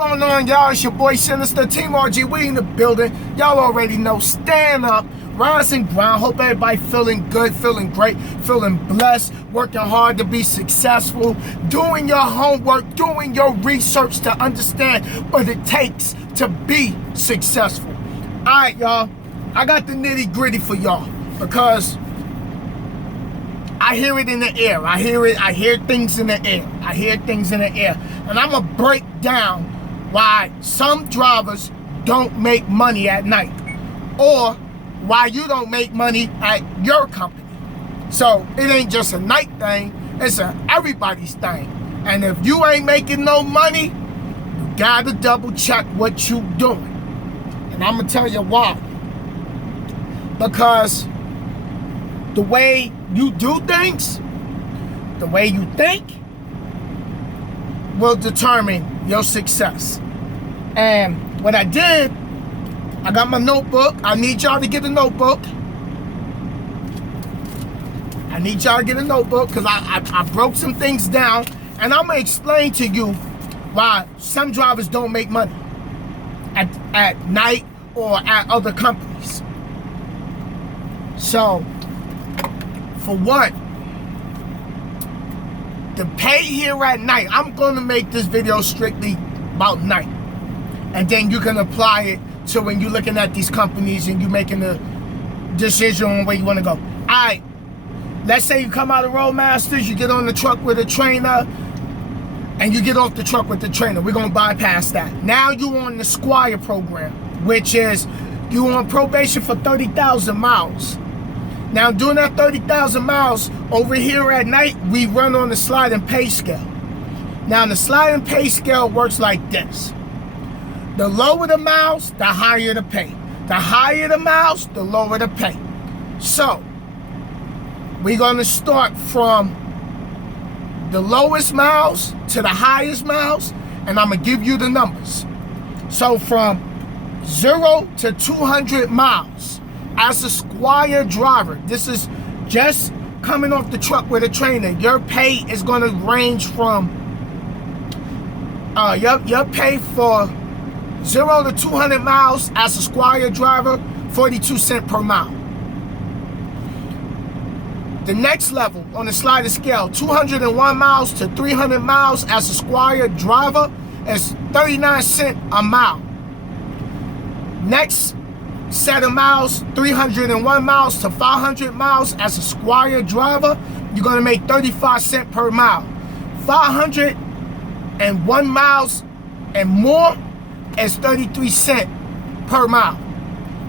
What's going on, y'all? It's your boy Sinister, Team RG. We in the building. Y'all already know. Stand up, rise and grind. Hope everybody feeling good, feeling great, feeling blessed, working hard to be successful, doing your homework, doing your research to understand what it takes to be successful. All right, y'all. I got the nitty gritty for y'all because I hear it in the air. I hear things in the air. And I'm going to break down why some drivers don't make money at night, or why you don't make money at your company. So it ain't just a night thing, it's a everybody's thing. And if you ain't making no money, you gotta double check what you doing. And I'm gonna tell you why. Because the way you do things, the way you think, will determine your success. And what I did, I got my notebook. I need y'all to get a notebook. Because I broke some things down, and I'm gonna explain to you why some drivers don't make money at night or at other companies. So, for one, the pay here at night, I'm going to make this video strictly about night. And then you can apply it to when you're looking at these companies and you're making a decision on where you want to go. All right, let's say you come out of Roadmasters, you get on the truck with a trainer, and you get off the truck with the trainer. We're going to bypass that. Now you're on the Squire program, which is you on probation for 30,000 miles. Now, doing that 30,000 miles over here at night, we run on the sliding pay scale. Now, the sliding pay scale works like this. The lower the miles, the higher the pay. The higher the miles, the lower the pay. So, we're going to start from the lowest miles to the highest miles, and I'm going to give you the numbers. So, from 0 to 200 miles. As a Squire driver, this is just coming off the truck with a trainer. Your pay is going to range from your pay for 0 to 200 miles as a Squire driver, 42 cents per mile. The next level on the sliding scale, 201 miles to 300 miles as a Squire driver, is 39 cents a mile. Next set of miles, 301 miles to 500 miles as a Squire driver, you're going to make 35 cents per mile. 501 miles and more is 33 cents per mile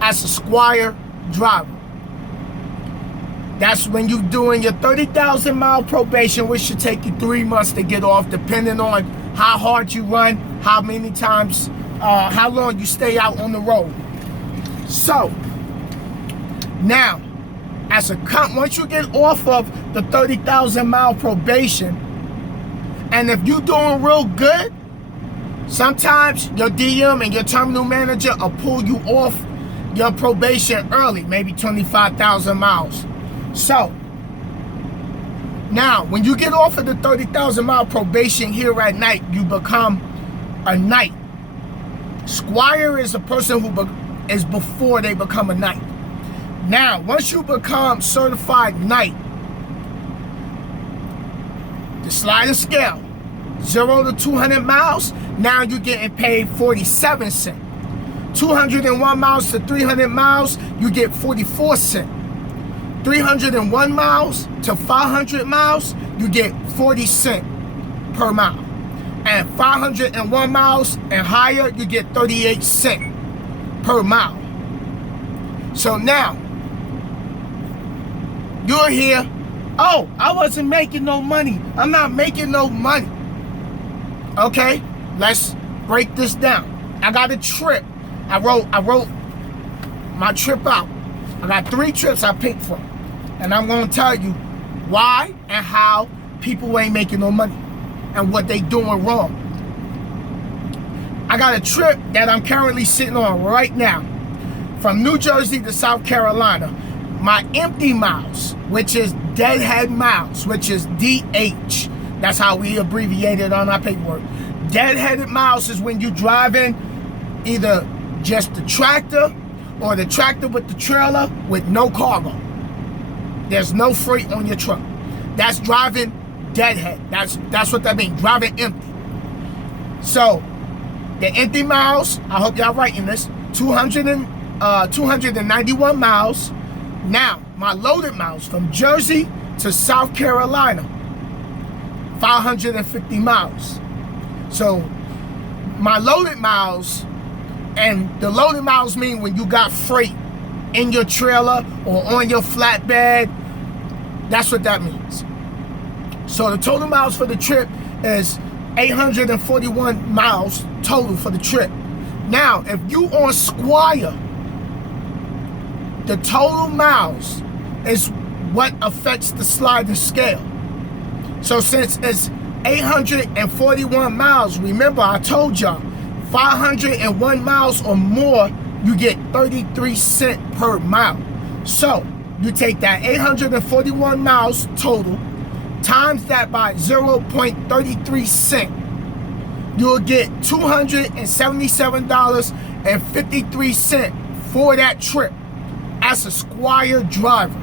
as a Squire driver. That's when you're doing your 30,000 mile probation, which should take you 3 months to get off, depending on how hard you run, how many times, how long you stay out on the road. So, now, once you get off of the 30,000 mile probation, and if you're doing real good, sometimes your DM and your terminal manager will pull you off your probation early, maybe 25,000 miles. So, now, when you get off of the 30,000 mile probation here at night, you become a night. Squire is a person who is before they become a night. Now, once you become certified night, the sliding scale, 0 to 200 miles, now you're getting paid 47 cents. 201 miles to 300 miles, you get 44 cents. 301 miles to 500 miles, you get 40 cents per mile. And 501 miles and higher, you get 38 cents per mile. So now, you're here, oh, I wasn't making no money. I'm not making no money. Okay, let's break this down. I got a trip. I wrote my trip out. I got 3 trips I picked from. And I'm going to tell you why and how people ain't making no money and what they doing wrong. I got a trip that I'm currently sitting on right now from New Jersey to South Carolina. My empty miles, which is deadhead miles, which is DH. That's how we abbreviate it on our paperwork. Deadheaded miles is when you driving either just the tractor or the tractor with the trailer with no cargo. There's no freight on your truck. That's driving deadhead. That's what that means, driving empty. So the empty miles, I hope y'all writing this, 291 miles. Now, my loaded miles from Jersey to South Carolina, 550 miles. So my loaded miles, and the loaded miles mean when you got freight in your trailer or on your flatbed. That's what that means. So the total miles for the trip is 841 miles total for the trip. Now, if you on Squire, the total miles is what affects the sliding scale. So since it's 841 miles, remember I told y'all, 501 miles or more, you get 33 cents per mile. So you take that 841 miles total, times that by 0.33 cents, you'll get $277.53 for that trip as a Squire driver.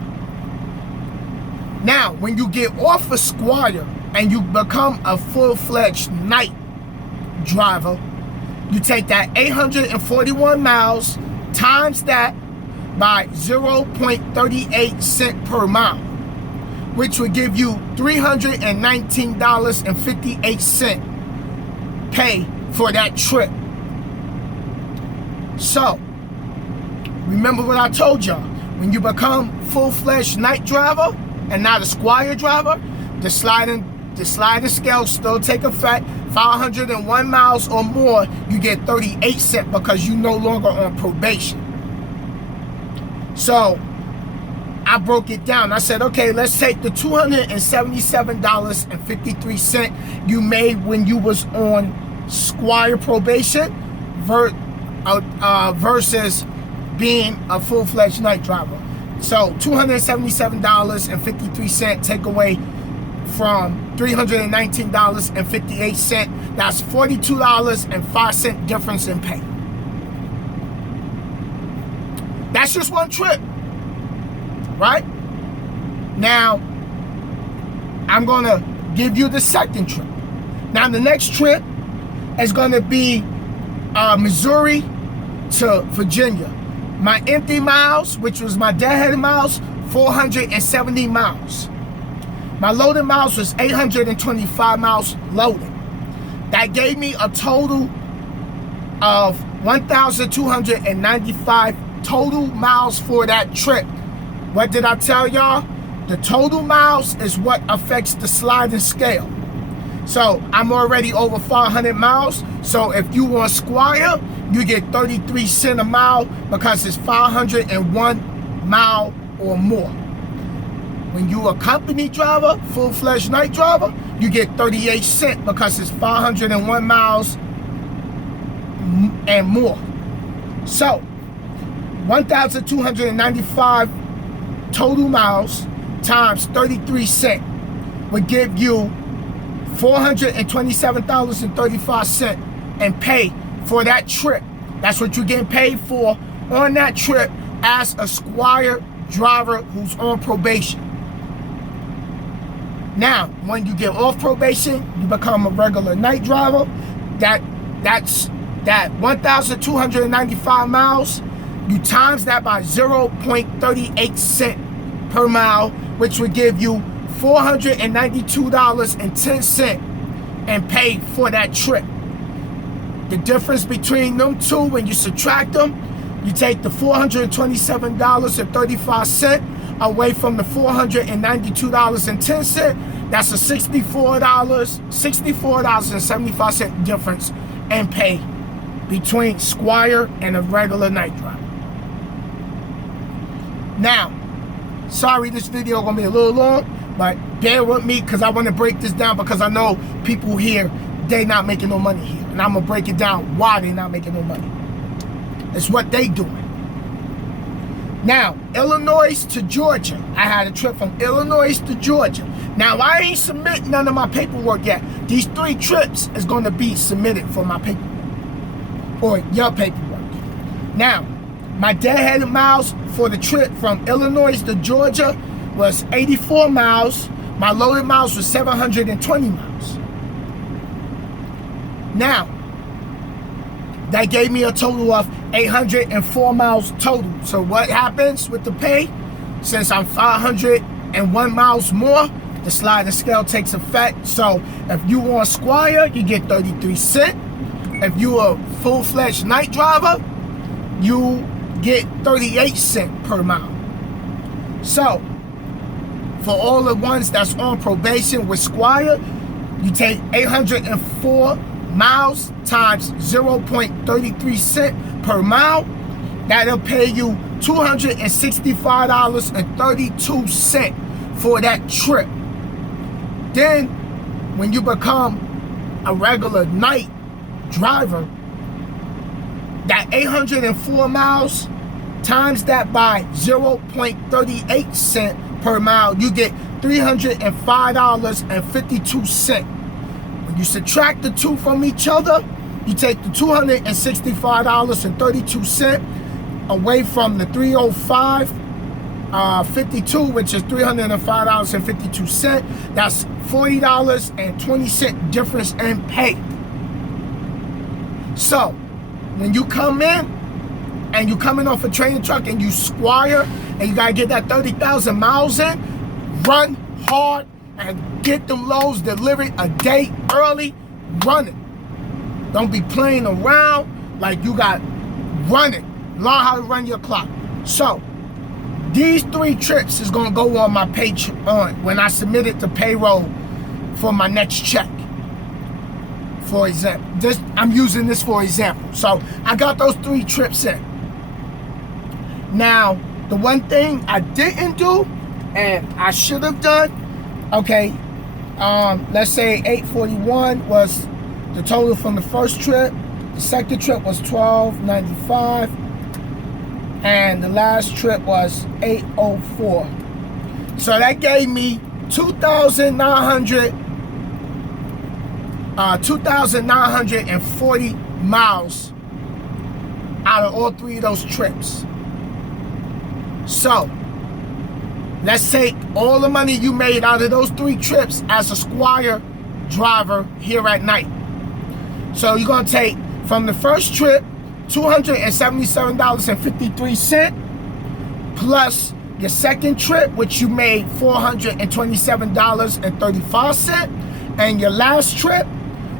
Now, when you get off of Squire and you become a full-fledged night driver, you take that 841 miles, times that by 0.38 cents per mile, which would give you $319.58 pay for that trip. So, remember what I told y'all. When you become full-fledged night driver and not a Squire driver, the sliding scale still take effect. 501 miles or more, you get 38 cents because you're no longer on probation. So I broke it down. I said, okay, let's take the $277.53 you made when you was on Squire probation versus being a full-fledged night driver. So $277.53 take away from $319.58. That's $42.05 difference in pay. That's just one trip, right? Now, I'm gonna give you the second trip. Now, the next trip is gonna be Missouri to Virginia. My empty miles, which was my deadheaded miles, 470 miles. My loaded miles was 825 miles loaded. That gave me a total of 1,295 total miles for that trip. What did I tell y'all? The total miles is what affects the sliding scale. So I'm already over 500 miles. So if you want Squire, you get 33 cents a mile because it's 501 mile or more. When you a company driver, full-fledged night driver, you get 38 cents because it's 501 miles and more. So 1,295 total miles times 33 cents would give you $427.35 and pay for that trip. That's what you're getting paid for on that trip as a Squire driver who's on probation. Now, when you get off probation, you become a regular night driver. That's 1,295 miles. You times that by 0.38 cents per mile, which would give you $492.10 and pay for that trip. The difference between them two, when you subtract them, you take the $427.35 away from the $492.10. That's a $64.75 difference in pay between Squire and a regular night driver. Now, sorry this video gonna be a little long, but bear with me because I want to break this down because I know people here, they not making no money here. And I'm gonna break it down why they not making no money. It's what they doing. Now, Illinois to Georgia. I had a trip from Illinois to Georgia. Now, I ain't submit none of my paperwork yet. These 3 trips is going to be submitted for my paperwork. Or your paperwork. Now, my deadheaded miles for the trip from Illinois to Georgia was 84 miles. My loaded miles was 720 miles. Now, that gave me a total of 804 miles total. So what happens with the pay? Since I'm 501 miles more, the sliding scale takes effect. So if you on Squire, you get 33 cents. If you a full-fledged night driver, you get 38 cents per mile. So for all the ones that's on probation with Squire, you take 804 miles times 0.33 cents per mile. That'll pay you $265.32 for that trip. Then when you become a regular night driver, that 804 miles times that by 0.38 cents per mile, you get $305.52. When you subtract the two from each other, you take the $265.32 away from the 305.52, which is $305.52. That's $40.20 difference in pay. So when you come in and you coming off a training truck and you Squire and you gotta get that 30,000 miles in, run hard and get them loads delivered a day early. Run it. Don't be playing around. Like, you got run it. Learn how to run your clock. So these 3 trips is gonna go on my Patreon when I submit it to payroll for my next check. For example, I'm using this for example. So I got those 3 trips in. Now, the one thing I didn't do and I should have done, okay, let's say 841 was the total from the first trip. The second trip was 1295, and the last trip was 804. So that gave me 2,940 miles out of all 3 of those trips. So let's take all the money you made out of those 3 trips as a Squire driver here at night. So you're gonna take from the first trip $277.53 plus your second trip, which you made $427.35, and your last trip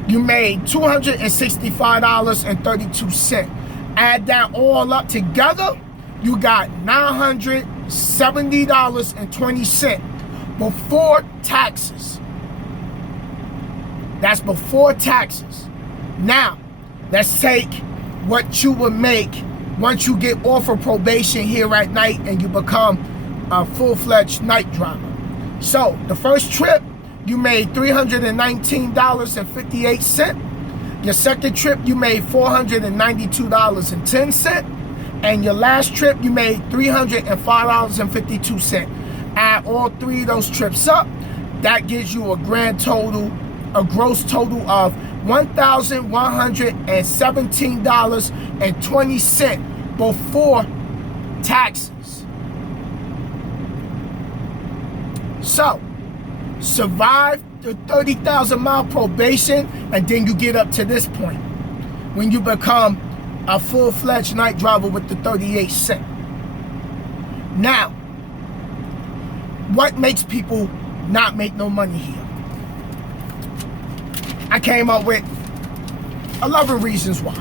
you made $265.32. Add that all up together, you got $970.20 before taxes. That's before taxes. Now, let's take what you would make once you get off of probation here at night and you become a full-fledged night driver. So, the first trip, you made $319.58. Your second trip, you made $492.10. And your last trip, you made $305.52. Add all 3 of those trips up. That gives you a grand total, a gross total of $1,117.20 before taxes. So, survive the 30,000 mile probation, and then you get up to this point when you become a full-fledged night driver with the 38 cents. Now, what makes people not make no money here? I came up with 11 reasons why.